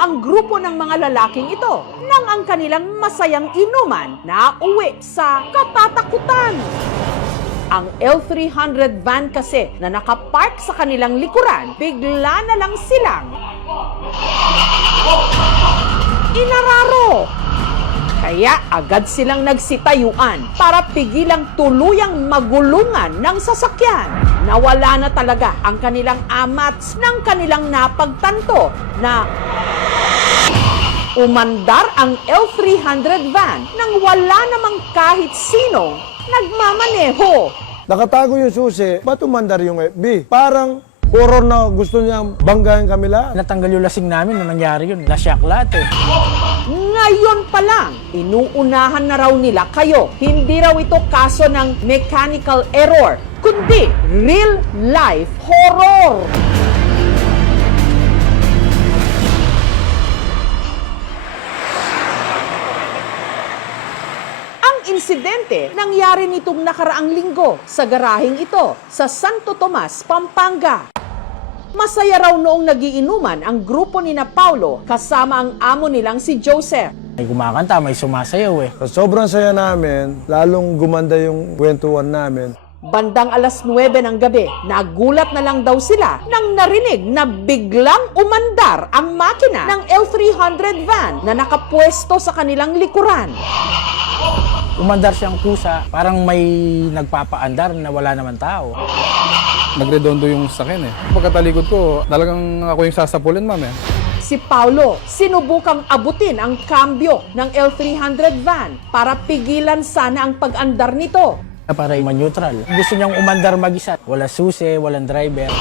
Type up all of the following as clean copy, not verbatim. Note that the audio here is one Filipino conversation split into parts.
Kasama ang grupo ng mga lalaking ito nang ang kanilang masayang inuman na uwi sa katatakutan. Ang L300 van kasi na nakapark sa kanilang likuran, bigla na lang silang inararo. Kaya agad silang nagsitayuan para pigilang tuluyang magulungan ng sasakyan. Nawala na talaga ang kanilang amats ng kanilang napagtanto na umandar ang L300 van nang wala namang kahit sinong nagmamaneho. Nakatago yung susi, ba't umandar yung FB? Parang horror na gusto niya banggahin kami lahat. Natanggal yung lasing namin nung nangyari yun. Na-shock lahat eh. Ngayon pa lang, inuunahan na raw nila kayo. Hindi raw ito kaso ng mechanical error, kundi real-life horror. Insidente nangyari nitong nakaraang linggo sa garaheng ito sa Santo Tomas, Pampanga. Masaya raw noong nagiinuman ang grupo ni na Paulo kasama ang amo nilang si Joseph. May kumakanta, may sumasayaw eh. Sa sobrang saya namin, lalong gumanda yung kwentuhan namin. Bandang alas 9 ng gabi, nagulat na lang daw sila nang narinig na biglang umandar ang makina ng L300 van na nakapwesto sa kanilang likuran. Umandar siyang kusa, parang may nagpapaandar na wala naman tao. Nagredondo yung sakin eh. Pagkatalikod ko, talagang ako yung sasapulin, ma'am eh. Si Paulo, sinubukang abutin ang kambyo ng L300 van para pigilan sana ang pag-andar nito. Para ma-neutral. Gusto niyang umandar mag-isa. Wala susi, walang driver.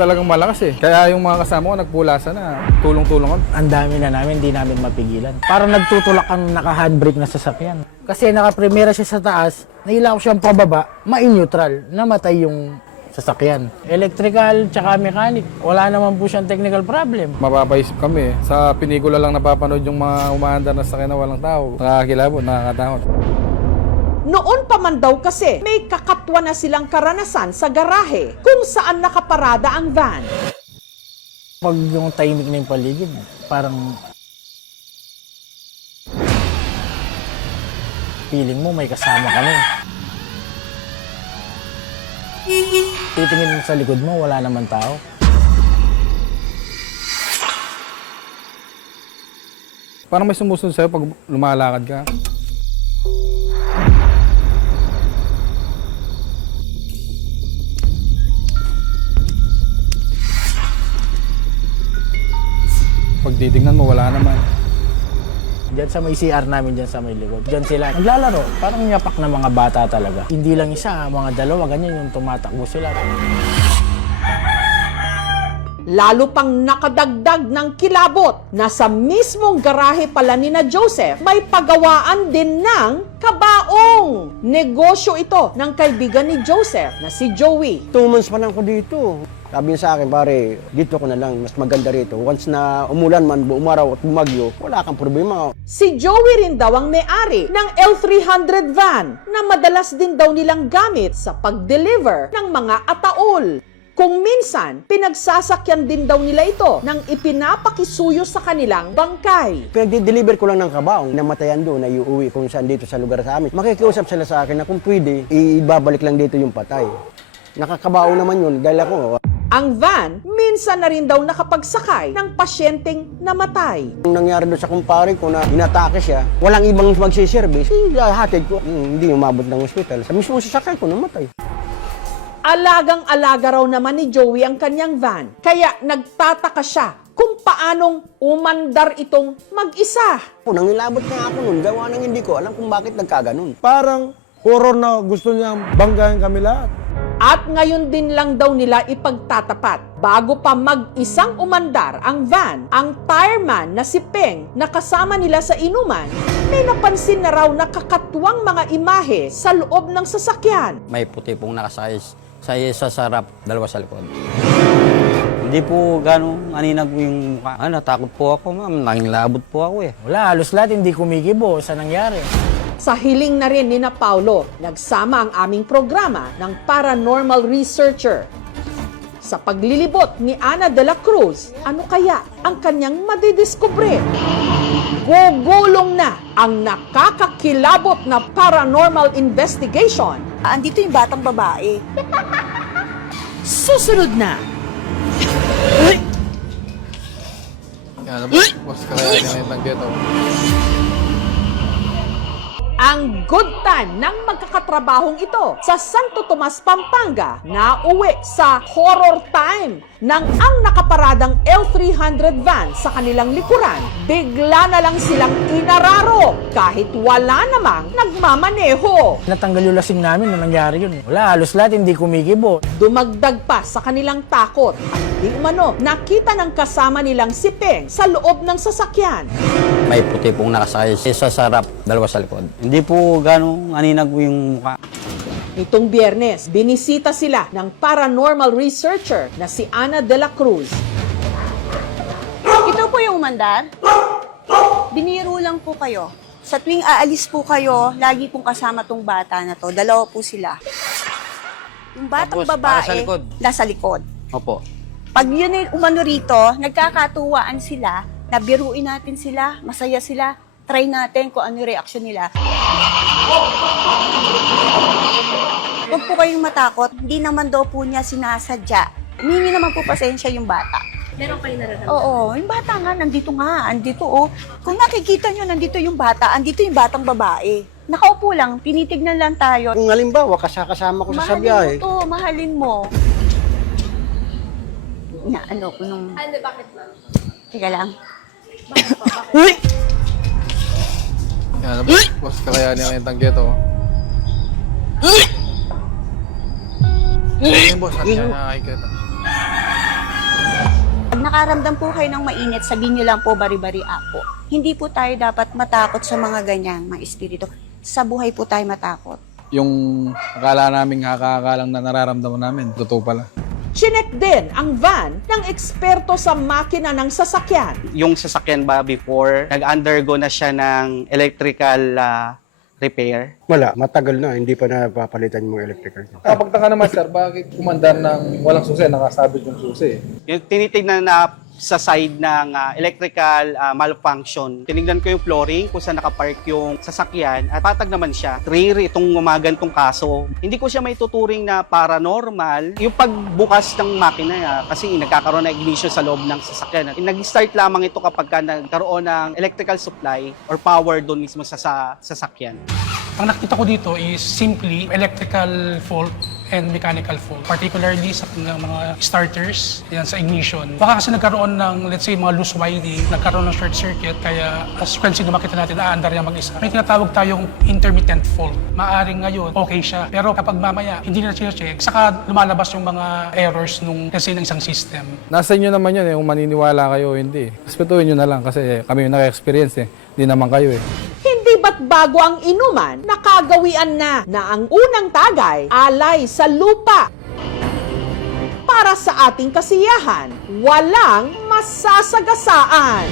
Talagang malakas eh. Kaya yung mga kasama ko nagpulasan na, tulong-tulong kami. Ang dami na namin, hindi namin mapigilan. Parang nagtutulak ang naka-handbrake na sasakyan. Kasi naka-primera siya sa taas, nahila ko siyang pababa, ma-neutral, namatay yung sasakyan. Electrical tsaka mechanic, wala naman po siyang technical problem. Mapapaisip kami eh. Sa pinikula lang napapanood yung mga umaandar na sakyan na walang tao. Nakakakilabot, nakakatakot. Noon pa man daw kasi may kakatwa na silang karanasan sa garahe kung saan nakaparada ang van. Pag yung tahimik na yung paligid, parang feeling mo may kasama ka na. Titingin mo sa likod mo, wala naman tao. Parang may sumusunod sa'yo pag lumalakad ka. Pag titignan mo, wala naman. Diyan sa may CR namin, diyan sa may likod. Diyan sila naglalaro. Parang yapak na mga bata talaga. Hindi lang isa, mga dalawa, ganyan yung tumatakbo sila. Lalo pang nakadagdag ng kilabot na sa mismong garahe pala ni na Joseph, may pagawaan din ng kabaong. Negosyo ito ng kaibigan ni Joseph na si Joey. 2 months pa lang ko dito. Sabi niya sa akin, pare, dito ko na lang, mas maganda rito. Once na umulan man, umaraw at bumagyo, wala kang problema. Si Joey rin daw ang may-ari ng L300 van na madalas din daw nilang gamit sa pag-deliver ng mga ataol. Kung minsan, pinagsasakyan din daw nila ito nang ipinapakisuyo sa kanilang bangkay. Pinag-deliver ko lang ng kabaong, namatayan doon, na iuwi kung saan dito sa lugar sa amin. Makikiusap sila sa akin na kung pwede, ibabalik lang dito yung patay. Nakakabaong naman yun, dahil ako, Ang van, minsan na rin daw nakapagsakay ng pasyenteng namatay. Nung nangyari doon sa kumpare ko na inatake siya, walang ibang magsiservice, hatid ko, hindi umabot ng ospital. Sa mismo sasakay ko, namatay. Alagang-alaga raw naman ni Joey ang kanyang van, kaya nagtataka siya kung paanong umandar itong mag-isa. Nangilabot nga ako nun, gawa ng hindi ko alam kung bakit nagkaganon. Parang horror na gusto niya banggahin kami lahat. At ngayon din lang daw nila ipagtatapat. Bago pa mag-isang umandar ang van, ang fireman na si Peng na kasama nila sa inuman, may napansin na raw na kakatuwang mga imahe sa loob ng sasakyan. May puti pong nakasakay sa isa sa harap, dalawa sa likod. Hindi po gano'ng aninag po yung mukha. Natakot po ako, ma'am. Nangilabot po ako eh. Wala, halos lahat hindi kumikibo sa nangyari. Sa hiling na rin ni na Paulo, nagsama ang aming programa ng paranormal researcher. Sa paglilibot ni Ana de la Cruz, ano kaya ang kanyang madidiskubre? Gugulong na ang nakakakilabot na paranormal investigation. Andito yung batang babae. Susunod na! Yan, boss, kakayanin ng ghetto. Ang good time ng magkakatrabahong ito sa Santo Tomas, Pampanga na uwi sa horror time nang ang nakaparadang L300 van sa kanilang likuran, bigla na lang silang inararo kahit wala namang nagmamaneho. Natanggal yung lasing namin na nangyari yun. Wala, halos lahat hindi kumikibo. Dumagdag pa sa kanilang takot at di umano nakita ng kasama nilang si Peng sa loob ng sasakyan. May puti pong nakasakay sa sarap, dalawa sa likod. Hindi po gano'ng aninag yung mukha. Nitong Biyernes, binisita sila ng paranormal researcher na si Ana de la Cruz. Ito po yung umandar. Biniro lang po kayo. Sa tuwing aalis po kayo, lagi pong kasama tong bata na to. Dalawa po sila. Yung batang Tapos, para sa babae, likod. nasa likod. Opo. Pag yun ay umano rito, nagkakatuwaan sila, nabiruin natin sila, masaya sila, try natin kung ano yung reaksyon nila. Huwag po kayong matakot, hindi naman daw po niya sinasadya. Hindi naman po pasensya yung bata. Meron kayo nararamdaman? Oo, yung bata nga, andito oh. Kung nakikita nyo, nandito yung bata, andito yung batang babae. Nakaupo lang, tinitignan lang tayo. Kung halimbawa, kasama ko sa biyahe, Mahalin mo. Na, ano ko nung... Ano, bakit ma'am? Teka lang. Yan, boss, kakayanin ng ghetto. Yan, boss, at siya nakakikita. Pag nakaramdam po kayo ng mainit, sabihin nyo lang po bari-bari apo. Hindi po tayo dapat matakot sa mga ganyan, mga espiritu. Sa buhay po tayo matakot. Yung akala naming nakakakalang na nararamdaman namin, totoo pala. Chinek din ang van ng eksperto sa makina ng sasakyan. Yung sasakyan ba before, nag-undergo na siya ng electrical repair. wala, matagal na, hindi pa napapalitan yung mga electrical. Kapagtaka naman, sir, bakit kumandar ng walang susi, nakasabit yung susi? Yung tinitignan na sa side ng electrical malfunction. Tinignan ko yung flooring kung saan nakapark yung sasakyan at patag naman siya. Rare itong umagantong kaso. Hindi ko siya may tuturing na paranormal. Yung pagbukas ng makina kasi nagkakaroon ng ignition sa loob ng sasakyan. Nag-start lamang ito kapag nagkaroon ng electrical supply or power doon mismo sa sasakyan. Ang nakita ko dito is simply electrical fault and mechanical fault, particularly sa mga starters, yan sa ignition. Baka kasi nagkaroon ng, let's say, mga loose wiring, nagkaroon ng short circuit, kaya as frequency na makita natin, aandar niya mag-isa. May tinatawag tayong intermittent fault. Maaring ngayon, okay siya. Pero kapag mamaya, hindi na check, saka lumalabas yung mga errors nung, let's say, ng isang system. Nasa inyo naman yun, kung maniniwala kayo o hindi. Respetuhin nyo na lang kasi kami yung naka-experience Hindi naman kayo Hindi ba't bago ang inuman, nakagawian na ang unang tagay alay sa lupa? Para sa ating kasiyahan, walang masasagasaan.